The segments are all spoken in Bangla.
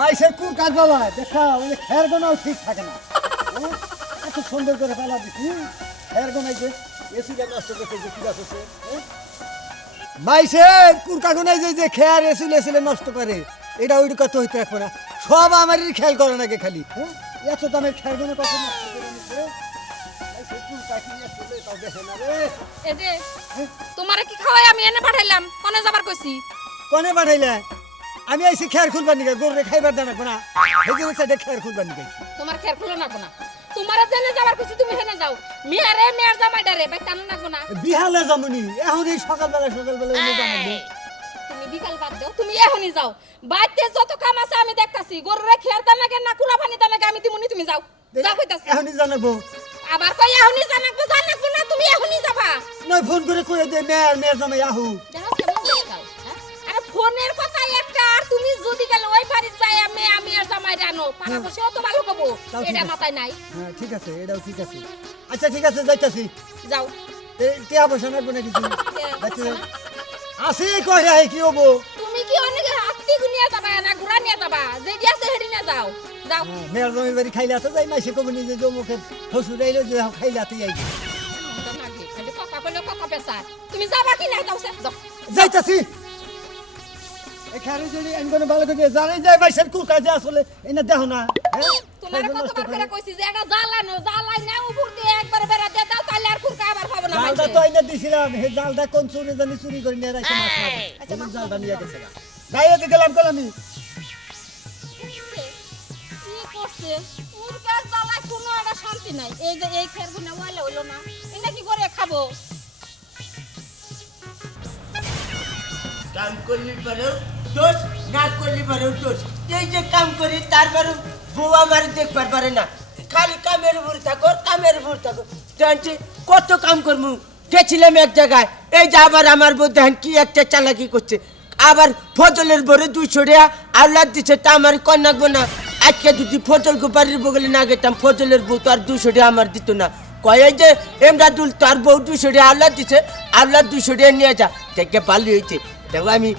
মাইসের কুর কাজ বালায় দেখা ওই খের গোনাও ঠিক থাকে না এত সুন্দর করে পালা দিছি খের গোনাই যে এসিটা নষ্ট করতে যে কি আছে মাইসের কুর কাগুনাই যে খেয়ার এসিলে নষ্ট করে এটা ওইটা কত হইতে রাখবো না সব আমারই খেয়াল করে নাকি খালি এত দামের খেয়াল গোনা কত নষ্ট করে নিচ্ছে তোমারে কি খাওয়াই আমি এনে পাঠাইলাম কোনে যাবার কইছি কোনে পাঠাইলে আমি আইছি খেয়ার খুলবার নিকে গরুরে খাইবার দেন না এই যে সাইডে খেয়ার খুলবার নিকে তোমার খেয়ার খুলো না কোনা তোমারে জেনে যাবার কইছি তুমি হেনে যাও মিয়ারে মিয়ার জামাইডারে ভাই টানো না কোনা বিহালে যামুনি এখনই সকালবেলা এনে যামুনি তুমি বিকাল বাদ দাও তুমি এখনই যাও বাইতে যত কাম আছে আমি দেখতাছি গরুরে খেয়ার দান লাগে না কুলা পানি দান লাগে আমি দিমুনি তুমি যাও যাও কইতাছি এখনই জানাবো আবার কই এখনই জানাবো না তুমি এখনই যাবা নয় ফোন করে কই দে মেয়ের জামাই আহু দেখো কেমন দেখাও আরে ফোনের কথা একটা আর তুমি যদি গেল ওই বাড়ি যাই আমি আর জামাই রানো পাড়া বসেও তো ভালো কবো এটা মাথায় নাই হ্যাঁ ঠিক আছে এটাও ঠিক আছে আচ্ছা ঠিক আছে যাইতাছি যাও টিয়া বসা না কিছু আসি কই রে কি হবো তুমি কি অনেক হাতি গুনিয়া যাবা না ঘোড়া নিয়ে যাবা যে দিয়া আছে হেডি না যাও যাও মেয়ের জামাই বাড়ি খাইলে আছে যাই মাইসে কবি নিজে জমুকে শ্বশুর আইলো যে খাইলে আছে যাই তুমি যাবা কি না যাও যাও যাইতাছি এই খারে যদি এনগনে ভালো করে জানাই যায় মাইসের কুর কাজে আসলে এনে দেখো না তোমার কতবার করে কইছি যে এটা জ্বালাই না উপর দিয়ে একবার বেড়া দিয়ে দাও তাহলে আর কুরকা আবার পাবো না জালটা তো এনে দিছিলাম হে জালটা কোন চুরি জানি চুরি করে নিয়ে রাখছে মাছ আচ্ছা জালটা নিয়ে গেছে গায়ে গেলাম কলামি কি করছে ওর কাজ জ্বালাই কোনো একটা শান্তি নাই এই যে এই খেরগুনা ওয়ালে হইলো না এটা কি করে খাবো কাম করলি পারেও দোষ না করলি পারেও দোষ এই যে কাম করি তারপরে বউ আমার দেখবার পারে না খালি কামের উপর থাকো জানছি কত কাম করবো গেছিলাম এক জায়গায় এই যে আবার আমার বউ দেখেন কি একটা চালাকি করছে আবার ফজলের বরে 200 টাকা আওলাদ দিচ্ছে তা আমার কন্যাকবো না আজকে যদি ফজল গোপারের বগলে না গেতাম ফজলের বউ তো আর 200 টাকা আমার দিত না কয় যে এমরাদুল তার বউ 200 টাকা আওলাদ দিচ্ছে আওলাদ 200 টাকা নিয়ে যা দেখে ভালো হয়েছে দেখো আমি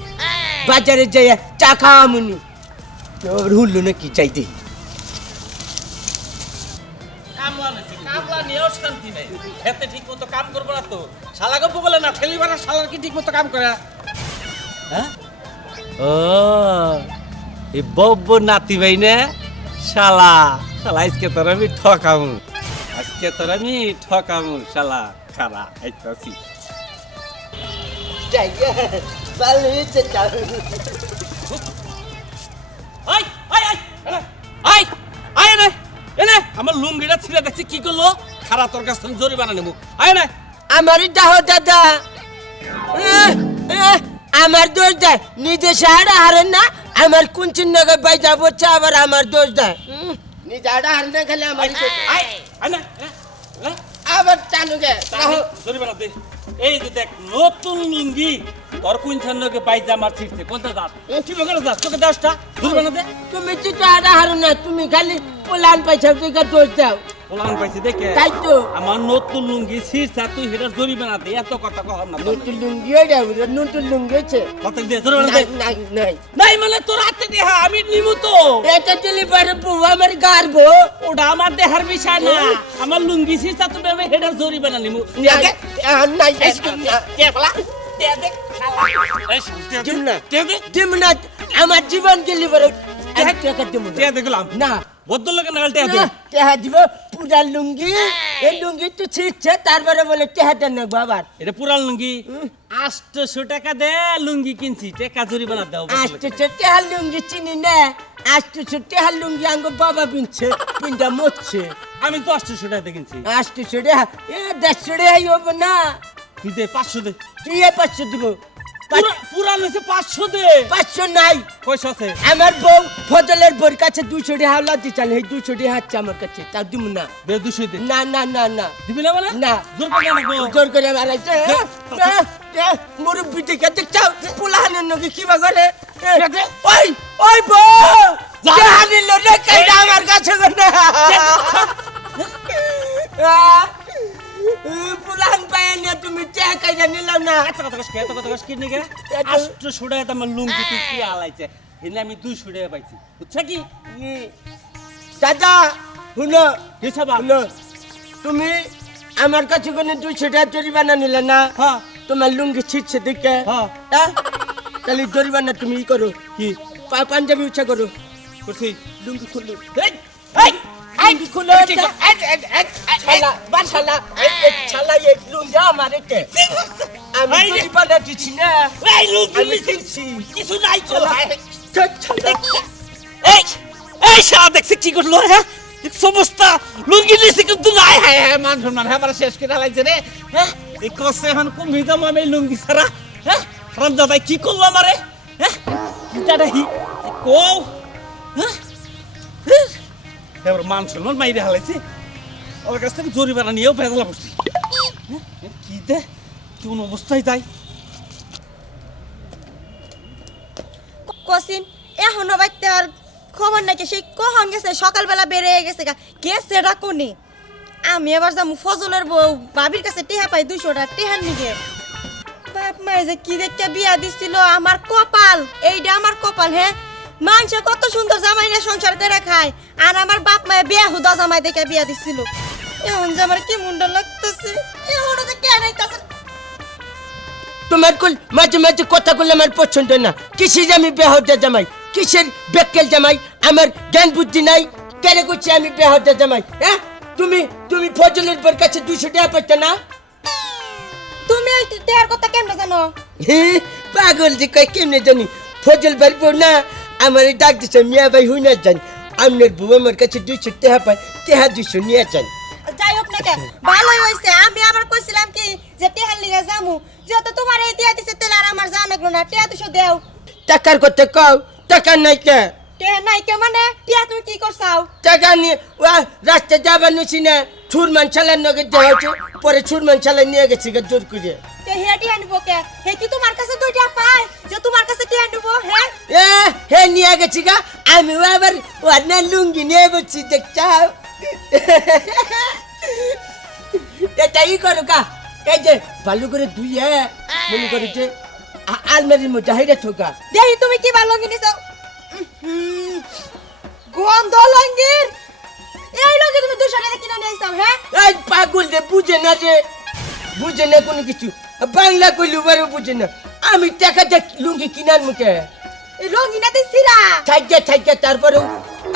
বাজারে যাই চা খাওয়ামুনি হুল্লো না কি চাইতে কামলা নিয়েও শান্তি নেই খেতে ঠিক মতো কাম করবো না তো শালা গপ্প বলে না ঠেলি বানা শালার কি ঠিক মতো কাম করে হ্যাঁ ও এই বব্ব নাতি ভাই না শালা আজকে তোর আমি ঠকামু শালা খারা আইতাছি ভালো হয়েছে I I I I I না এনে আমার লুঙ্গিটা ছিঁড়ে দেখছি কি করলো খারা তোর কাছ থেকে জরিমানা নেবো আয় না আমারই দাও দাদা আমার দোষ দেয় নিজে সাহারা হারেন না আমার কোন চিহ্নকে বাই যাবো আবার আমার দোষ দেয় নিজে হারা হারেন না খালি আমার আবার চালু গে জরিমানা দে এই যে দেখ নতুন লুঙ্গি তোর কোন চিহ্নকে বাই আমার ছিঁড়ছে কোনটা দাঁত কি বলে দাঁত তোকে 10টা জরিমানা দে তুমি তো হারা হারো না তুমি খালি পোলান পয়সা তুই দোষ দাও ওলান পাইছে দেখে তাই তো আমার নতুন লুঙ্গি ছিঁড়ছে তুই হেটা জরিমানা দে এত কথা কহ না নতুন লুঙ্গি নতুন লুঙ্গি আছে কত দে জরিমানা দে নাই নাই মানে তোর হাতে দে আমি নিমু তো এটা দিলি পারে বউ আমার গারবো ওটা আমার দেহার বিষয় না আমার লুঙ্গি ছিঁড়ছে তুমি আমি হেটা জরিমানা নিমু নাই কে বলা দে দে দিমনা আমার জীবন গেলি পারে দেখলাম না বদলকে নাগাল টেহা দে টেহা দিব পুরা লুঙ্গি এই লুঙ্গি তো ছিঁড়ছে তারপরে বলে টেহাটা নেবো আবার এটা পুরান লুঙ্গি 800 টাকা দে লুঙ্গি কিনছি টাকা জরিমানা দাও 800 টেহা লুঙ্গি চিনি না 800 টেহা লুঙ্গি আঙ্গ বাবা পিনছে পিনটা মরছে আমি তো 800 টাকা দিয়ে কিনছি 800 টেহা 150 টাকাই হবে না তুই দে 500 দে তুই 500 দিব পুরান হয়েছে 500 দে 500 নাই পয়সা আছে আমার বউ ফজলের বউর কাছে 200 টাকা হাওলা দি চাল এই 200 টাকা আছে আমার কাছে তা দিব না দে 200 দে না না না না দিবি না মানে না জোর করে না জোর করে মারাইছে মুরব্বি দিকে দেখছাও পোলাহানের নগে কিবা করে ওই ওই বউ জাহানিল রে কাইরা আমার কাছে না পুলান পায় না তুমি টাকা কাইরা নিলাম না এত কথা কস কি নিগে 800 টাকা আমার লুঙ্গি তুই কি আলাইছে এনে আমি 200 টাকা পাইছি বুঝছা কি দাদা শুনো হিসাব শুনো তুমি আমার কাছে কোনো 200 টাকা জরিমানা নিলে না হ্যাঁ তোমার লুঙ্গি ছিটছে দেখে হ্যাঁ। হ্যাঁ তাহলে জরিমানা তুমি ই করো কি পাঞ্জাবি উচ্চা করো করছি লুঙ্গি খুললো এই এই লুঙ্গি খুলো শালা শালা শালা এই লুঙ্গি আমার এতে আমি এই যে- জরিমানা দিচ্ছি না এই লুঙ্গি আমি নিছি। দিচ্ছি কিছু নাই তো শালা এই এই শালা দেখছি কি করলো হ্যাঁ সমস্ত লুঙ্গি নিছি কিন্তু নাই হ্যাঁ হ্যাঁ মান সম্মান হ্যাঁ আমার শেষ করে লাইছে রে হ্যাঁ এই কসে এখন কমে যাবো আমি এই লুঙ্গি ছাড়া হ্যাঁ রামদাদা কি করবো আমারে হ্যাঁ কিটা দেখি কও হ্যাঁ হ্যাঁ? এবার মান সম্মান মাইরে হালাইছি আমার কাছ থেকে জরিমানা নিয়েও ফেসলা করছি হ্যাঁ? কি দে কোন অবস্থায় যাই কসিন এখনো বাইতে আর খবর নাকি সেই কখন গেছে সকালবেলা বেড়ে গেছে গেছে কোনে আমি এবার যাবো ফজলের বউ বাবির কাছে টেহা পাই 200 টাকা টেহার নিগে বাপ মায়ে যে কি দেখতে বিয়া দিছিল আমার কপাল এইটা আমার কপাল হ্যাঁ মানুষে কত সুন্দর জামাই নিয়ে সংসার করে খায় আর আমার বাপ মায়ে বিয়া হুদা জামাই দেখে বিয়া দিছিল এখন যে আমার কি মুন্ডা লাগতেছে এখনো যে কেন আইতাছে তোমার কুল মাঝে মাঝে কথা বললে আমার পছন্দ না কিসের আমি বেহদা জামাই কিসের বেকেল জামাই আমার জ্ঞান বুদ্ধি নাই কেন করছি আমি বেহদা জামাই হ্যাঁ তুমি তুমি ফজলের পর কাছে 200 টাকা পাচ্ছ না তুমি এই টেহার কথা কেমনে জানো পাগল যে কই কেমনে জানি ফজল বাড়বো না আমার ডাক দিছে মিয়া ভাই হুই না জান আপনার বউ আমার কাছে 200 টাকা পায় টাকা 200 নিয়ে যান যাই হোক না কেন ভালোই হয়েছে আমি আবার কইছিলাম কি যে টেহার লিগে যামু যেহেতু তোমার এই দিয়া দিছে তেল আর আমার জানা গলো না টেহা 200 দেও টাকার কথা কও টাকা নাই কে টেহা নাই কে মানে টেহা তুমি কি করছাও টাকা নিয়ে রাস্তা যাবার নিছি না ছুরমান চালান নগে দেওয়া হচ্ছে পরে ছুরমান চালান নিয়ে গেছি গা জোর করে তে হে টেহা নিবো কে হে কি তোমার কাছে দুইটা পায় যে তোমার কাছে টেহা নিবো হ্যাঁ হে নিয়ে গেছি গা আমি আবার ওয়ানা লুঙ্গি নিয়ে বসছি দেখছাও এটাই করো কা এই যে ভালো করে ধুইয়ে মনে করে যে আলমারির মধ্যে হাইরে ঠোকা দেহি তুমি কি ভালো লঙ্গি নিছো গন্ধ লঙ্গির এই লঙ্গি তুমি 200 টাকা কিনে নিয়ে আইছাও হ্যাঁ এই পাগল রে বুঝে না কোনো কিছু বাংলা কইলু বারো বুঝে না আমি টাকা দেখ লুঙ্গি কিনার মুখে এই লঙ্গি না তুই সিরা থাইকা তারপরেও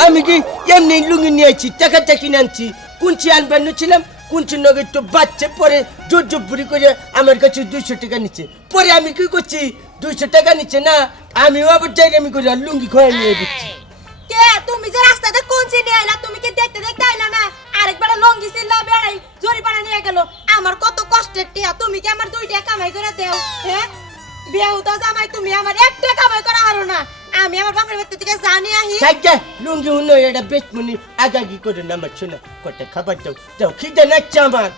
আমি কি এমনি লুঙ্গি নিয়ে আইছি টাকাটা কিনে আনছি কুঞ্চি আনবার ছিলাম কুঞ্চি নগে তো বাচ্চা পরে জোর জবরি করে আমার কাছে 200 টাকা নিচ্ছে পরে আমি কি করছি 200 টাকা নিচ্ছে না আমিও আবার আমি করে আর লুঙ্গি খোয়া নিয়ে দিচ্ছি কে তুমি যে রাস্তাতে কোনছি নিয়ে আইলা তুমি কি দেখতে দেখতে আইলা না আরেকবার লঙ্গি সিল্লা বেড়াই জরিপানা নিয়ে গেল আমার কত কষ্টের টিয়া তুমি কি আমার 2 টাকা কামাই করে দেও হ্যাঁ বিয়াও তো জামাই তুমি আমার 1 টাকা কামাই করা আরো না আমি আমার বাপের বাড়ি থেকে জানি আহি থাইকা লুঙ্গি হুনো এটা বেচমনি আগাগি করে না আমার শোনা কটা খাবার দাও যাও খিদে নাচ্ছে আমার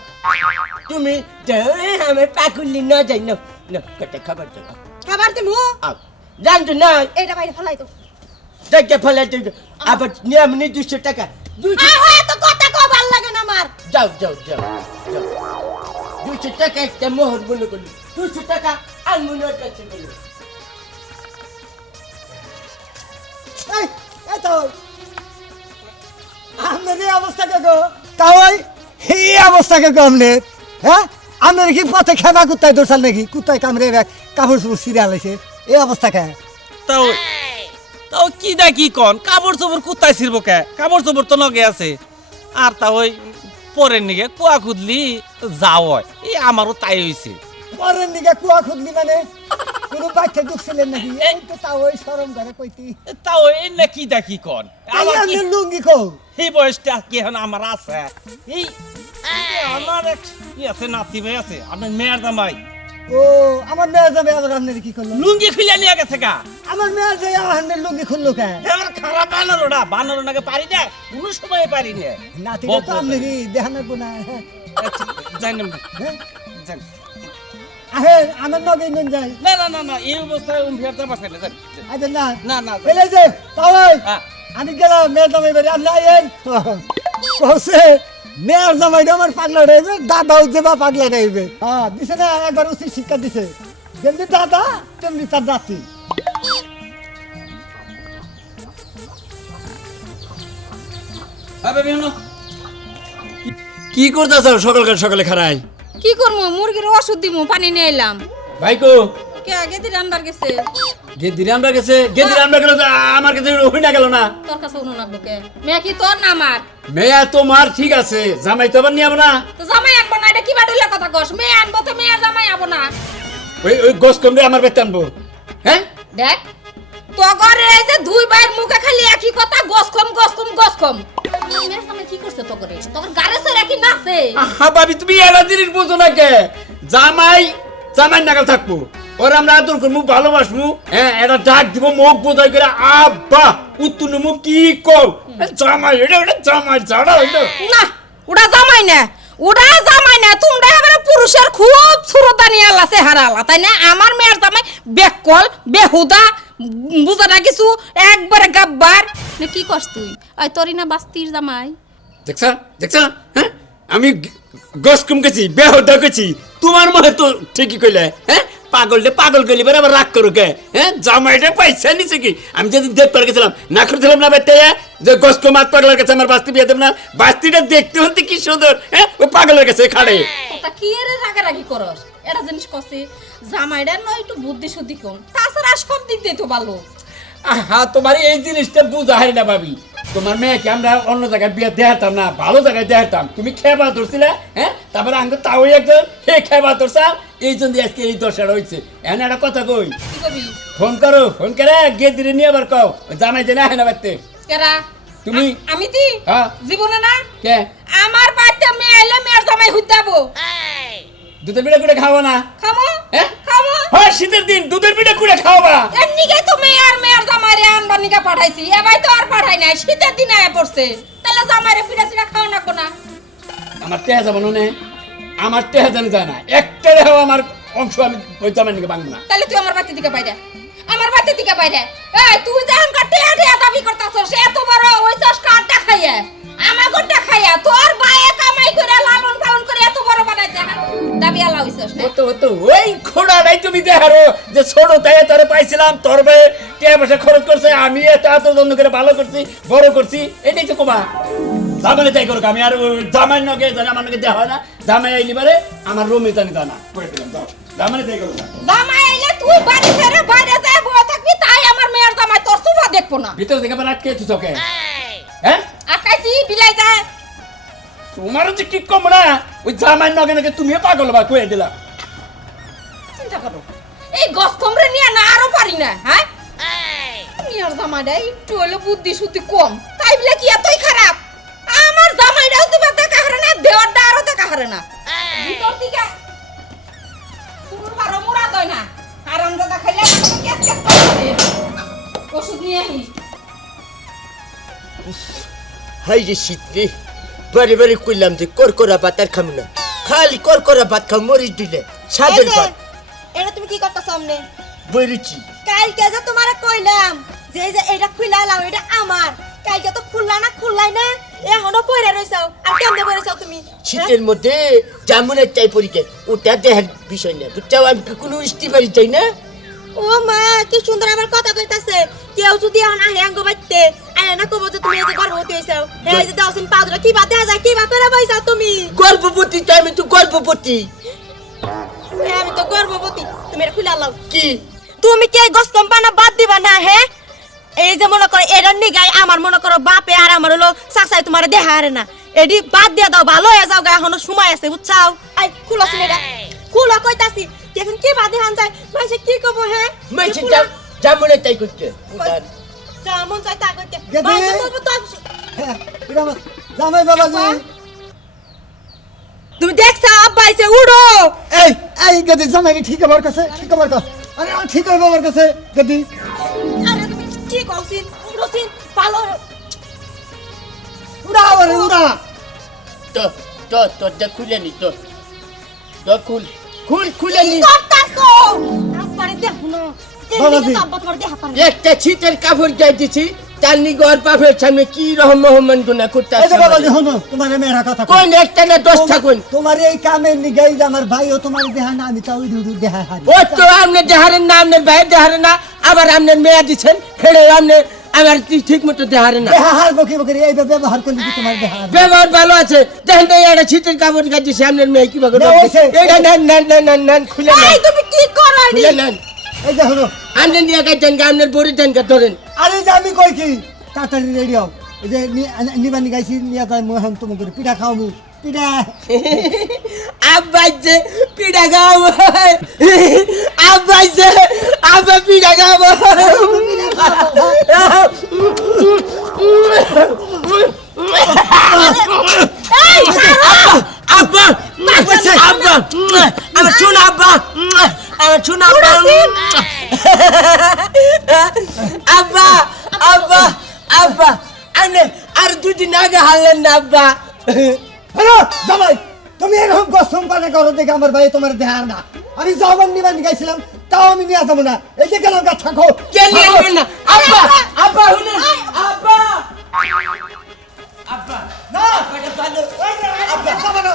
তুমি যাও আমার পাকুলি না যাই না না কটা খাবার দাও খাবার দিমু আও জানতো না এটা বাইরে ফলাই তো দেখে ফেলে আবার নিয়মনি 200 টাকা 200 হয় তো কথা কো ভাল লাগে না আমার যাও 200 টাকা একটা মোহর মনে করলি 200 টাকা আর মনের কাছে বলো এই তো আপনার এই অবস্থা কে গো তাও এই অবস্থা কে গো আপনার হ্যাঁ আপনার কি পথে খেবা কুত্তায় দোষাল নাকি কুত্তায় কামড়ে কাপড় চোপড় ছিঁড়ে আলাইছে এই অবস্থা কে তাও তাও কি দা কি কন কাপড় চোপড় কুত্তায় ছিড়ব কে কাপড় চোপড় তো নগে আছে আর তা ওই পরের নিগে কুয়া খুদলি যাও হয় এই আমারও তাই হইছে পরের দিকে কুয়া খুদলি মানে কোনো বাচ্চা ঢুকছিলেন নাকি এই তো তাও ওই সরম করে কইতি তাও এই না কি দা কি কন আমার কি আপনার লুঙ্গি কো এই বয়সটা কি এখন আমার আছে এই আমার এক কি আছে নাতি ভাই আছে আপনার মেয়ের জামাই ও আমার মেয়ে যাবে আবার আপনার কি করলো লুঙ্গি খুলে নিয়ে গেছে গা আমার মেয়ে যাই আপনার লুঙ্গি খুললো কে আমার খারাপ বানারোটা নাকি পারি না কোনো সময় পারি না নাতি তো আপনারই দেখা নাকবো না জানি না হ্যাঁ জানি আহে আমার নগে নিন যাই না না না না এই অবস্থায় ফেরতে পারছে না জানি আচ্ছা না না না পেলে যে তাই হ্যাঁ আমি গেলাম মেয়ের জামাই বাড়ি আপনি আইয়েন কসে মেয়ের জামাই আমার পাগলা রইবে দাদাও যেবা পাগলা রইবে হ্যাঁ দিছে না একবার উচিত শিক্ষা দিছে যেমনি দাদা তেমনি তার নাতি কি করতেছ সকাল সকালে খারাই? কি করবো মুরগির ওষুধ দিমু পানি নিয়ে এলাম। ভাইকো কে আগে দিন আনবার গেছে গেদিরে আমরা গেছে গেল আমার কাছে হই না গেল না। তোর কাছে উনো নাকবো কে? মেয়ে কি তোর না আমার? মেয়া তোমার ঠিক আছে, জামাই তো আবার নিয়ে না। তো জামাই আনবো না, এটা কি বাড়িলে কথা কস? মেয়ে আনবো তো মেয়ে জামাই আবো না। ওই গোস কমরে আমার বেতে আনবো। হ্যাঁ দেখ তো ঘরে এই যে দুই ভাইয়ের মুখে খালি একই কথা, গোস কম গোস কম গোস কম। মেয়ের জামাই কি করছে তো করে? তোর গাড়ি সরে কি নাচে? আহা ভাবি তুমি এলা জিনিস বুঝো না কে? জামাই নাগাল থাকবো, ওর আমরা আদর করবো ভালোবাসবো। হ্যাঁ এটা ডাক দিব মুখ বোঝাই করে আব্বা উত্তর মুখ কি কও জামাই এটা জামাই ছাড়া হইলো না ওটা জামাই না, ওটা জামাই না। তোমরা এবারে পুরুষের খুব সুরতানি আল্লাহ চেহারা আল্লাহ, তাই না? আমার মেয়ের জামাই বেকল বেহুদা, বুঝা না কিছু, একবারে গাব্বার। না কি করছ তুই? ওই তোরই না বাস্তির জামাই। দেখছা হ্যাঁ আমি গস কম গেছি বেহদা গেছি, তোমার মনে তো ঠিকই কইলে। হ্যাঁ পাগল গেলি বের আবার রাগ করো কে? হ্যাঁ জামাইটা পয়সা নিছে কি? আমি যদি দেখতে গেছিলাম না করছিলাম না বেতে যে গস কম মাত পাগলের কাছে আমার বাস্তি বিয়ে দেব না, বাস্তিটা দেখতে হতে কি সুন্দর। হ্যাঁ ও পাগলের কাছে খাড়ে তা কি এর রাগারাগি করস? এটা জিনিস কসে জামাইটা নয় একটু বুদ্ধি শুদ্ধি কম, তাছাড়া সব দিক দিয়ে তো ভালো। আহা তোমার এই জিনিসটা বুঝা হয় না ভাবি। তোমার মেয়েকে আমরা অন্য জায়গায় বিয়ে দেখাতাম না, ভালো জায়গায় দেখাতাম, তুমি খেবা ধরছিলে। হ্যাঁ তারপরে আঙ্গ তাও একজন হে খেবা ধরছা, এই জন্য আজকে এই দশাটা হয়েছে। এনে একটা কথা কই, কি কবি? ফোন করে গিয়ে দিলে নিয়ে আবার কও জামাই যে না হয় না বাড়তে কেরা তুমি। আমি দি হ্যাঁ জীবনে না কে আমার বাড়িতে মেয়ে এলে মেয়ের জামাই হুদাবো। দুধের পিঠা করে খাওয়া না? খামো হ্যাঁ খামো। হয় শীতের দিন দুধের পিঠা করে খাওয়া। এমনিকে তো মেয়ের জামাইরে আনবার নিকা পাঠাইছি, এবাই তো আর পাঠাই নাই, শীতের দিনে আয়া পড়ছে, তাহলে জামাইরে পিঠা সিঠা খাওয়া নাকবো না? আমার টেহা যাবো না, আমার টেহা জানি যায় না, একটা রেহাও আমার অংশ আমি ওই জামাই নিকে ভাঙবো না। তাহলে তুই আমার বাড়িতে দিকে বাইরে, আমার বাড়িতে দিকে বাইরে। এই তুই যখন কাটিয়া টিয়া দাবি করতাছস, সে এত বড় হইছস কাটটা খাইয়া, আমার গোটা খাইয়া, তোর বাইয়ে কামাই করে লালন পালন করে এত বড় বানাইছে, দাবি আলা হইছস না? তো ওই খোড়াটাই তুমি দেখারো যে ছোট তাই তোরে পাইছিলাম, তোর ভাই টাকা পয়সা খরচ করছে, আমি এত যত্ন করে ভালো করছি বড় করছি, এটাই তো কমা জামাই তাই করুক। আমি আর জামাই নকে জানি আমার নকে দেওয়া হয় না, জামাই আইলি পারে আমার রুমে জানি তা না করে দিলাম, যাও জামাই তাই করুক। জামাই আইলে তুই বাড়ি ছেড়ে বাইরে যায় বসে থাকবি, তাই আমার মেয়ের জামাই তোর সুফা দেখবো না। ভিতর থেকে আবার আটকে তুই চোখে। হ্যাঁ আকাইছি বিলাই যায়। তোমারও যে কি কম না, ওই জামাই নকে নাকি তুমিও পাগল বা কয়ে দিলাম। চিন্তা করো এই গস কমরে নিয়ে না আরো পারি না। হ্যাঁ মেয়ের জামাইটা একটু হলো বুদ্ধি শুদ্ধি কম, তাই বলে কি এতই খারাপ? আমার জামাইটাও দিবা দেখা হারে না, দেওয়ারটা আরো দেখা হারে না। ভিতর দিকে পুরো বারো মুড়া দয় না, আরাম দাদা খাইলে কেস কেস করে ওষুধ নিয়ে আহি। হাই রে শীত রে, বারে কইলাম যে করকরা ভাত আর খাম না, খালি করকরা ভাত খাও মরিচ দিলে সাদের ভাত। এটা তুমি কি করতেছ সামনে? বইরুচি কালকে যে তোমারে কইলাম যে এই যে এটা খুইলা লাও, এটা আমার। কালকে তো খুললাই না, এখনো পয়রা রইছাও। আর কেমনে পয়রাছাও তুমি? শীতের মধ্যে জামুনের চাই পরীক্ষা, ওটা দেখার বিষয় না, বুঝছাও? আমি কি কোনো ইস্তিবারি চাই না। ও মা কি সুন্দর আমার কথা কইতাছে। কেউ যদি এখন আহে আঙ্গ বাইতে আয় না কব যে তুমি এই যে গর্ভবতী হইছাও, এই যে দাওসিন পাউডার কি বাদ দেয়া যায়, কি বাদ করে পাইছাও তুমি? গর্ভবতী তো আমি তো গর্ভবতী। আমি তো গর্ভবতী, তুমি এটা খুইলা লাও। কি তুমি কি এই গস কোম্পানা বাদ দিবা না? হ্যাঁ এই যে মনে করো এটার নিগাই আমার মনে করো বাপে আর আমার হলো চাচাই তোমার দেখা হারে না, এডি বাদ দিয়া দাও, ভালো হয়ে যাও গা, এখনো সময় আছে বুঝছাও। আই খুলছিস এটা খুলা কইতাছি, এখন কি বাদে হান যায় মাইছে কি কব? হ্যাঁ মাইছে জামুনের চাই করতে জামন চাই তা কইতে গেদে। মাইছে বলবো তো। হ্যাঁ এটা আমার জামাই বাবাজি। তুমি দেখছা আব্বা আইছে, উড়ো। এই গদি জামাই ঠিক আমার কাছে, ঠিক আমার কাছে, আরে ঠিক হবে আমার কাছে গদি। আরে তুমি কি কইছিস? উড়োছিস ভালো উড়া আরে উড়া। তো তোরটা খুলে নি, তো খুলে নি। করতাছো আব্বারে দেখো না, বাবাজি। আব্বা তোমার দেখা পারে। একটা শীতের কাপড় গায়ে দিছি, তার নিগে ওর বাপের সামনে কি রকম মোহাম্মদ গুনা করতে এই যে বাবাজি হনো তোমার মেয়েরা কথা কই। কোন একটা না 10টা কোন? তোমার এই কামের নিগাই যে আমার ভাই ও তোমার দেহা না, আমি তাও দূর দেহা হারি। ও তো আমনে দেহারেন না, আমনের ভাই দেহারেন না, আবার আমনের মেয়া দিছেন, হেড়ে আমনে আমার ঠিক মতো দেহারে না দেহা হার বকি বকি এই ব্যবহার করলি কি তোমার দেহা ব্যবহার ভালো আছে দেখেন তো একটা শীতের কাপড় কাটছে সামনের মেয়ে কিভাবে না, হইছে। এইটা নেন খুলে নেন এই তুমি কি করো এডি? খুলে নেন এই দেখো আমনে নিয়ে কাটেন আমনের বড়ি দেন ধরেন আরে যে আমি কই কি তাড়াতাড়ি রেডি হও এই যে নিবানি গাইছি নিয়ে যাই মই হাম তুমি করে পিঠা খাওয়াবো পিঠা আব্বাইছে পিঠা খাবো আব্বাইছে আব্বা পিঠা খাবো এই ছাড়ো! আব্বা আব্বা আমার শোনা আব্বা আমার শোনা আব্বা আব্বা আব্বা আব্বা আনে আর দুদিন আগে হারলেন না আব্বা হ্যালো জামাই তুমি এরকম কষ্টম পানে করো দেখে আমার ভাই তোমার দেহার না আমি জবান নিবানি গাইছিলাম তাও আমি নিয়ে যাবো না এই যে গেলাম গা থাকো কে নিয়ে যাবেন না আব্বা আব্বা শুনুন আব্বা আব্বা না এটা ভালো আব্বা জামানো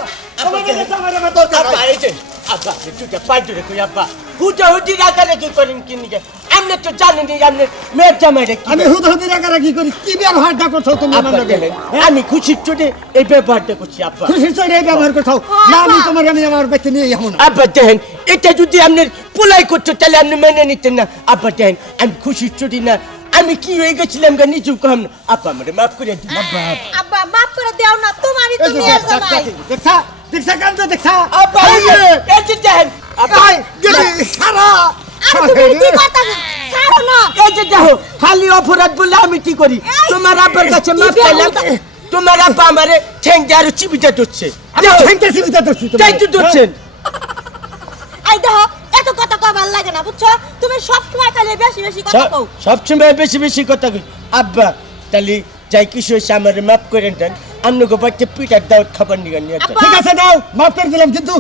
জামানো আমার আব্বা এই যে আব্বা তুই পাইতে রেখো আব্বা হুটা হুটি রাখা রেখে করেন কি নিকে আপনি তো জানেন নি আপনি মেয়ের জামাইটা কি আমি হুদ হুদি রাখা রাখি করি কি ব্যবহারটা করছো তুমি আমার আব্বা লগে দেখেন, আমি খুশির চোটে এই ব্যাপারটা করছি আব্বা খুশি চড়ে এই ব্যবহার করছো না আমি তোমার আমি আমার ব্যক্তি নিয়ে যাবো না আব্বা দেখেন এটা যদি আপনার পোলাই করতো তাহলে আপনি মেনে নিতেন না আব্বা দেখেন আমি খুশির চোটি না আমি কি হয়ে গেছিলাম গা নিজেও কম না আব্বা আমারে মাফ করে দিন আব্বা আব্বা মাফ করে দাও না তোমারই তো মেয়ের জামাই দেখছা দেখছা কাম তো দেখছা আব্বা এই যে দেখেন আব্বা আই গেলি সারা আরে তুমি কি করতাছ ছাড়ো না এই যে দেখো খালি অপরাধ বলে আমি কি করি তোমার আব্বার কাছে মাফ চাইলাম তোমার আব্বা আমারে ঠ্যাং দিয়ে আরো চিবিটা ধরছে আমি ঠেংতেছি বিটা ধরছি তাই তো ধরছেন এই দেখো এত কথা কও ভালো লাগে না বুঝছো তুমি সব সময় খালি বেশি বেশি কথা কও সবসময় বেশি বেশি কথা কই আব্বা তাহলে যাই কিছু হয়েছে আমার মাফ করে দেন আপনাকে বাচ্চা পিঠার দাওয়াত খাবার নিয়ে নিয়ে যান। ঠিক আছে দাও মাফ করে দিলাম কিন্তু